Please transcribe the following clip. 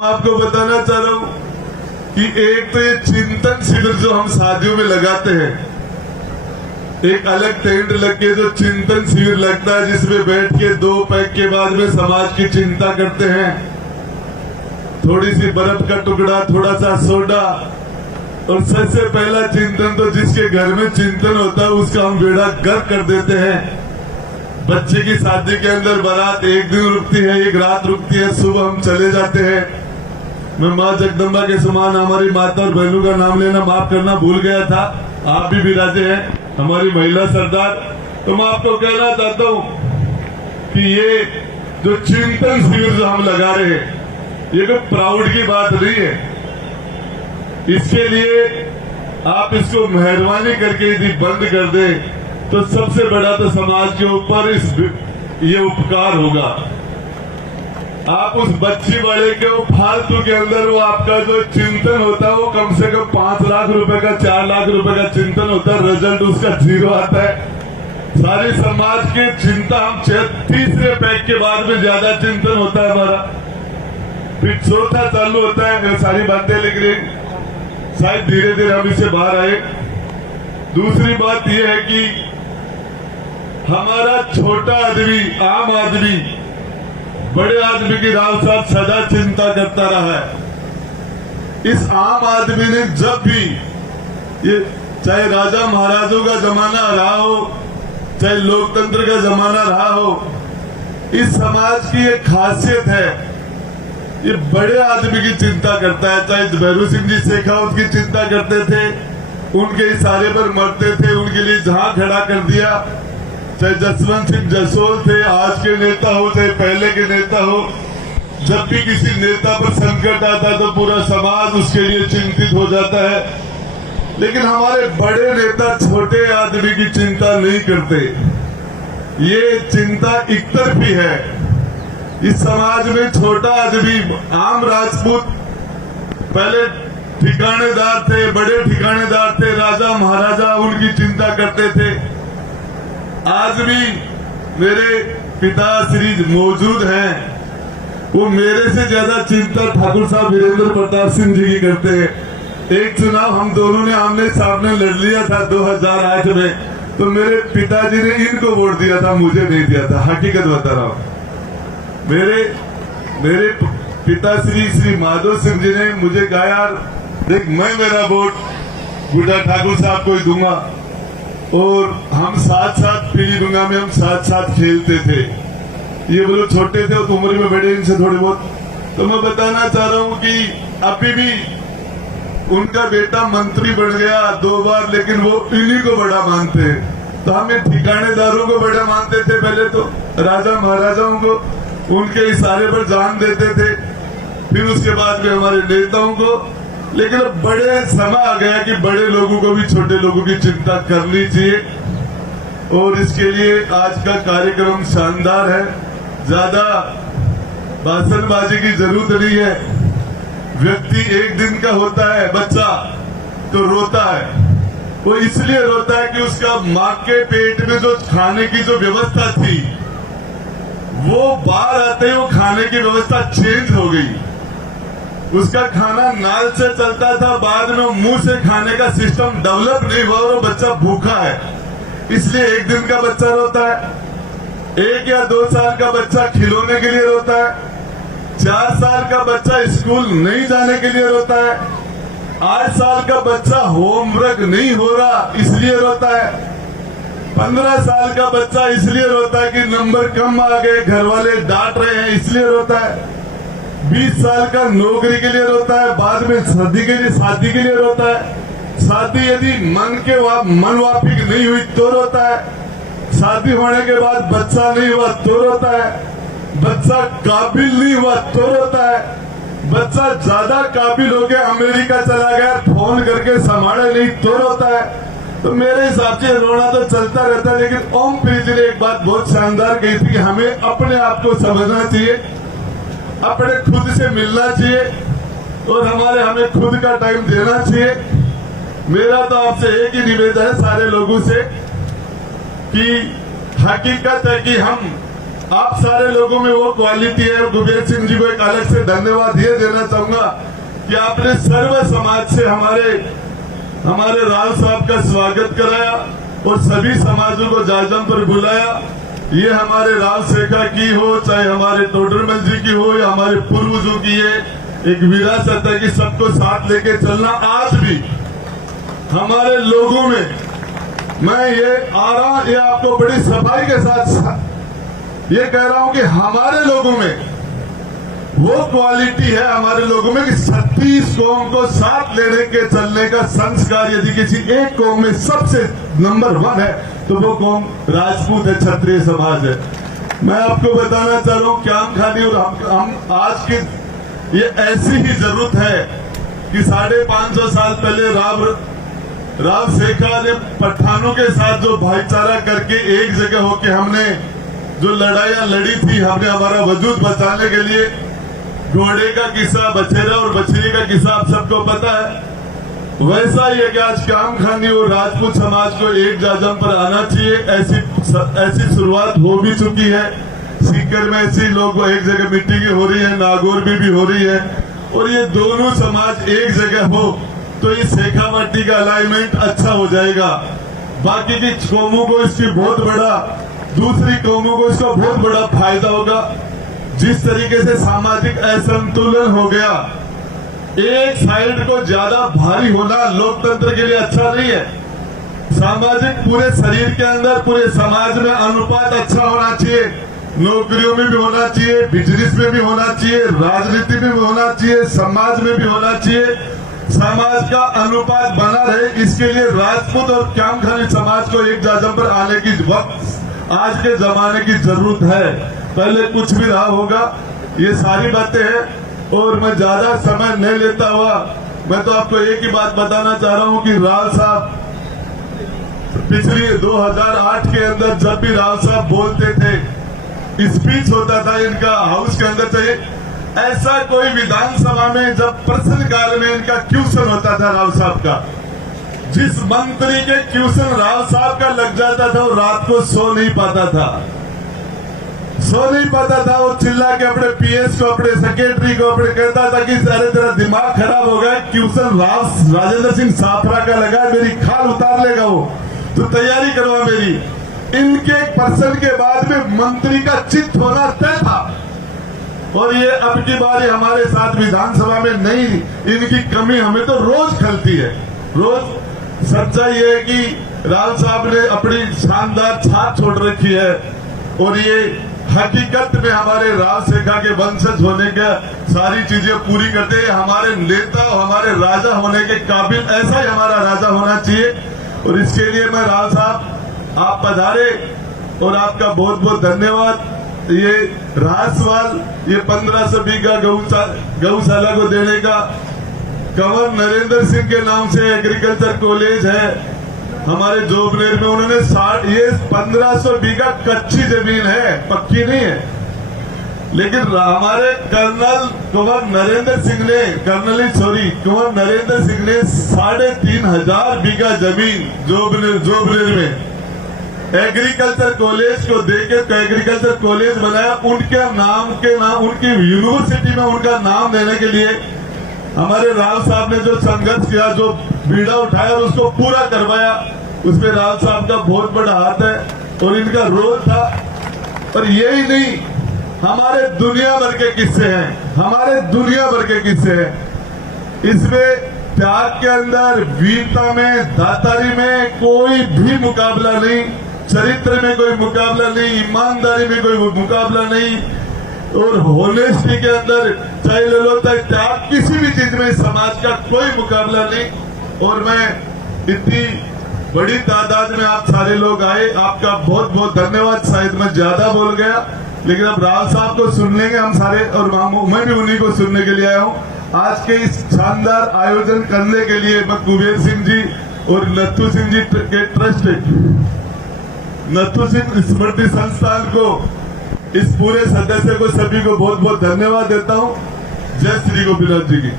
आपको बताना चाह रहा हूँ कि एक तो ये चिंतन शिविर जो हम शादियों में लगाते हैं, एक अलग टेंट लग के जो चिंतन शिविर लगता है जिसमें बैठ के 2 पैक के बाद में समाज की चिंता करते हैं। थोड़ी सी बर्फ का टुकड़ा, थोड़ा सा सोडा, और सबसे पहला चिंतन तो जिसके घर में चिंतन होता है उसका हम बेड़ा गर्क कर देते हैं। बच्चे की शादी के अंदर बारात एक दिन रुकती है, एक रात रुकती है, सुबह हम चले जाते हैं। मैं माँ जगदम्बा के समान हमारी माता और बहनों का नाम लेना माफ करना भूल गया था। आप भी विराजे हैं, हमारी महिला सरदार। तो मैं आपको कहना चाहता हूँ कि ये जो चिंतन शिविर जो हम लगा रहे हैं, ये कोई प्राउड की बात नहीं है। इसके लिए आप इसको मेहरबानी करके यदि बंद कर दें तो सबसे बड़ा तो समाज के ऊपर ये उपकार होगा। आप उस बच्ची वाले के फालतू के अंदर वो आपका जो चिंतन होता है वो कम से कम 5 लाख रुपए का, 4 लाख रुपए का चिंतन होता है, रिजल्ट उसका 0 आता है। सारी समाज की चिंता हम 30वें पैक के बाद में ज्यादा चिंतन होता है हमारा, फिर चौथा चालू होता है। सारी बातें लिख रही, शायद धीरे धीरे हम इससे बाहर आए। दूसरी बात यह है कि हमारा छोटा आदमी, आम आदमी, बड़े आदमी की राव साहब सदा चिंता करता रहा है। इस आम आदमी ने जब भी, ये चाहे राजा महाराजों का जमाना रहा हो, चाहे लोकतंत्र का जमाना रहा हो, इस समाज की एक खासियत है, ये बड़े आदमी की चिंता करता है। चाहे भैरू सिंह जी शेखावत की चिंता करते थे, उनके इशारे पर मरते थे, उनके लिए जहां खड़ा कर दिया। चाहे जसवंत सिंह जसोल थे, आज के नेता हो चाहे पहले के नेता हो, जब भी किसी नेता पर संकट आता तो पूरा समाज उसके लिए चिंतित हो जाता है। लेकिन हमारे बड़े नेता छोटे आदमी की चिंता नहीं करते। ये चिंता एक तरफी है। इस समाज में छोटा आदमी, आम राजपूत पहले ठिकानेदार थे, बड़े ठिकानेदार थे, राजा महाराजा उनकी चिंता करते थे। आज भी मेरे पिता श्री मौजूद हैं, वो मेरे से ज्यादा चिंता ठाकुर साहब वीरेंद्र प्रताप सिंह जी की करते हैं। एक चुनाव हम दोनों ने आमने सामने लड़ लिया था 2008 में, तो मेरे पिताजी ने इनको वोट दिया था, मुझे नहीं दिया था। हकीकत बता रहा हूँ। मेरे पिताश्री श्री माधव सिंह जी ने मुझे कहा, यार देख, मैं मेरा वोट गुड्डा ठाकुर साहब को ही दूंगा, और हम साथ साथ पीली गंगा में हम साथ साथ खेलते थे। ये वो लोग छोटे थे तो उम्र में बड़े इनसे थोड़े बहुत। तो मैं बताना चाह रहा हूँ कि अभी भी उनका बेटा मंत्री बन गया 2 बार, लेकिन वो इन्हीं को बड़ा मानते हैं। तो हम ठिकानेदारों को बड़ा मानते थे, पहले तो राजा महाराजाओं को, उनके इशारे पर जान देते थे, फिर उसके बाद में हमारे नेताओं को। लेकिन अब बड़े समय आ गया कि बड़े लोगों को भी छोटे लोगों की चिंता करनी चाहिए, और इसके लिए आज का कार्यक्रम शानदार है। ज्यादा भाषणबाजी की जरूरत नहीं है। व्यक्ति एक दिन का होता है, बच्चा तो रोता है। वो इसलिए रोता है कि उसका माँ के पेट में जो खाने की जो व्यवस्था थी, वो बाहर आते ही वो खाने की व्यवस्था चेंज हो गई। उसका खाना नाल से चलता था, बाद में मुंह से खाने का सिस्टम डेवलप नहीं हुआ और वो बच्चा भूखा है। इसलिए एक दिन का बच्चा रोता है, 1 या 2 साल का बच्चा खिलौने के लिए रोता है, 4 साल का बच्चा स्कूल नहीं जाने के लिए रोता है, 8 साल का बच्चा होमवर्क नहीं हो रहा इसलिए रोता है, 15 साल का बच्चा इसलिए रोता है कि नंबर कम आ गए, घर वाले डांट रहे हैं इसलिए रोता है, 20 साल का नौकरी के लिए रोता है, बाद में शादी के लिए रोता है, शादी यदि मन वापिक नहीं हुई तो रोता है, शादी होने के बाद बच्चा नहीं हुआ तो रोता है, बच्चा काबिल नहीं हुआ तो रोता है, बच्चा ज्यादा काबिल हो गया, अमेरिका चला गया, फोन करके संभाले नहीं तो रोता है। तो मेरे हिसाब से रोना तो चलता रहता है। लेकिन ओम प्रीत जी ने एक बात बहुत शानदार कही थी कि हमें अपने आप को समझना चाहिए, अपने खुद से मिलना चाहिए, और हमें खुद का टाइम देना चाहिए। मेरा तो आपसे एक ही निवेदन है सारे लोगों से कि हकीकत है कि हम आप सारे लोगों में वो क्वालिटी है। कुबेर सिंह जी को एक अलग से धन्यवाद ये देना चाहूंगा कि आपने सर्व समाज से हमारे राव साहब का स्वागत कराया और सभी समाजों को जाजम पर बुलाया। ये हमारे राव शेखा की हो, चाहे हमारे तोडरमल जी की हो या हमारे पूर्वजों की, ये एक विरासत है कि सबको साथ लेके चलना। आज भी हमारे लोगों में, मैं ये आ रहा हूं, ये आपको बड़ी सफाई के साथ ये कह रहा हूं कि हमारे लोगों में वो क्वालिटी है, हमारे लोगों में कि 36 कौम को साथ लेने के चलने का संस्कार यदि किसी एक कौम में सबसे नंबर 1 है तो वो कौम राजपूत है, क्षत्रिय समाज है। मैं आपको बताना चाह रहा हूं क्याम खानी और हम आज की ये ऐसी ही जरूरत है कि 550 साल पहले राव शेखा ने पठानों के साथ जो भाईचारा करके एक जगह होके हमने जो लड़ाइयां लड़ी थी, हमने हमारा वजूद बचाने के लिए, घोड़े का किस्सा, बछेरा और बछड़ी का किस्सा आप सबको पता है। वैसा ही है कि आज क्याम खानी और राजपूत समाज को एक जाजम पर आना चाहिए। ऐसी शुरुआत हो भी चुकी है। सीकर में ऐसी लोग एक जगह मीटिंगें हो रही है, नागौर में भी हो रही है, और ये दोनों समाज एक जगह हो तो ये शेखावाटी का अलाइनमेंट अच्छा हो जाएगा। बाकी की कौमों को इसकी बहुत बड़ा, दूसरी कौमों को इसका बहुत बड़ा फायदा होगा। जिस तरीके से सामाजिक असंतुलन हो गया, एक साइड को ज्यादा भारी होना लोकतंत्र के लिए अच्छा नहीं है। सामाजिक पूरे शरीर के अंदर, पूरे समाज में अनुपात अच्छा होना चाहिए। नौकरियों में भी होना चाहिए, बिजनेस में भी होना चाहिए, राजनीति में भी होना चाहिए, समाज में भी होना चाहिए। समाज का अनुपात बना रहे, इसके लिए राजपूत और क्याम खानी समाज को एक जाजम पर आने की वक्त आज के जमाने की जरूरत है। पहले कुछ भी रहा होगा, ये सारी बातें हैं। और मैं ज्यादा समय नहीं लेता हुआ, मैं तो आपको एक ही बात बताना चाह रहा हूं कि राव साहब पिछली 2008 के अंदर जब भी राव साहब बोलते थे, स्पीच होता था इनका हाउस के अंदर, चाहिए ऐसा कोई विधानसभा में जब प्रश्नकाल में इनका क्वेश्चन होता था राव साहब का, जिस मंत्री के क्वेश्चन राव साहब का लग जाता था वो रात को सो नहीं पाता था। वो चिल्ला के अपने पीएस को, अपने सेक्रेटरी को अपने कहता था कि अरे तेरा दिमाग खराब हो गया, क्वेश्चन राजेंद्र सिंह साफरा का लगा, मेरी खाल उतार लेगा वो, तो तैयारी करवा मेरी। इनके प्रश्न के बाद में मंत्री का चित्त होना तय था। और ये अब की बार हमारे साथ विधानसभा में नहीं, इनकी कमी हमें तो रोज खलती है। रोज सच्चाई है कि राव साहब ने अपनी शानदार छाप छोड़ रखी है, और ये हकीकत में हमारे राव शेखा के वंशज होने का सारी चीजें पूरी करते हैं। हमारे नेता, हमारे राजा होने के काबिल ऐसा ही हमारा राजा होना चाहिए। और इसके लिए मैं राव साहब आप पधारे और आपका बहुत बहुत धन्यवाद। ये रहा सवाल, ये 1500 बीघा गौशाला को देने का, कंवर नरेंद्र सिंह के नाम से एग्रीकल्चर कॉलेज है हमारे जोबनेर में। उन्होंने 1500 बीघा कच्ची जमीन है, पक्की नहीं है, लेकिन हमारे कुंवर नरेंद्र सिंह ने 3500 बीघा जमीन जोबनेर में एग्रीकल्चर कॉलेज को देके एग्रीकल्चर कॉलेज बनाया। उनके नाम उनकी यूनिवर्सिटी में उनका नाम देने के लिए हमारे राव साहब ने जो संघर्ष किया, जो बीड़ा उठाया और उसको पूरा करवाया, उसमें राव साहब का बहुत बड़ा हाथ है और इनका रोल था। और यही नहीं, हमारे दुनिया भर के किस्से हैं, इसमें त्याग के अंदर, वीरता में, दातारी में कोई भी मुकाबला नहीं, चरित्र में कोई मुकाबला नहीं, ईमानदारी में कोई मुकाबला नहीं, और होनेस्टी के अंदर चाहे ले लो चाहे त्याग, किसी भी चीज में समाज का कोई मुकाबला नहीं। और मैं इतनी बड़ी तादाद में आप सारे लोग आए, आपका बहुत बहुत धन्यवाद। शायद मैं ज्यादा बोल गया, लेकिन अब राव साहब को सुन लेंगे हम सारे, और मैं भी उन्हीं को सुनने के लिए आया हूँ। आज के इस शानदार आयोजन करने के लिए मैं कुबेर सिंह जी और नथु सिंह जी के ट्रस्ट, नथु सिंह स्मृति संस्थान को, इस पूरे सदस्य को, सभी को बहुत बहुत धन्यवाद देता हूँ। जय श्री गोपीनाथ जी की।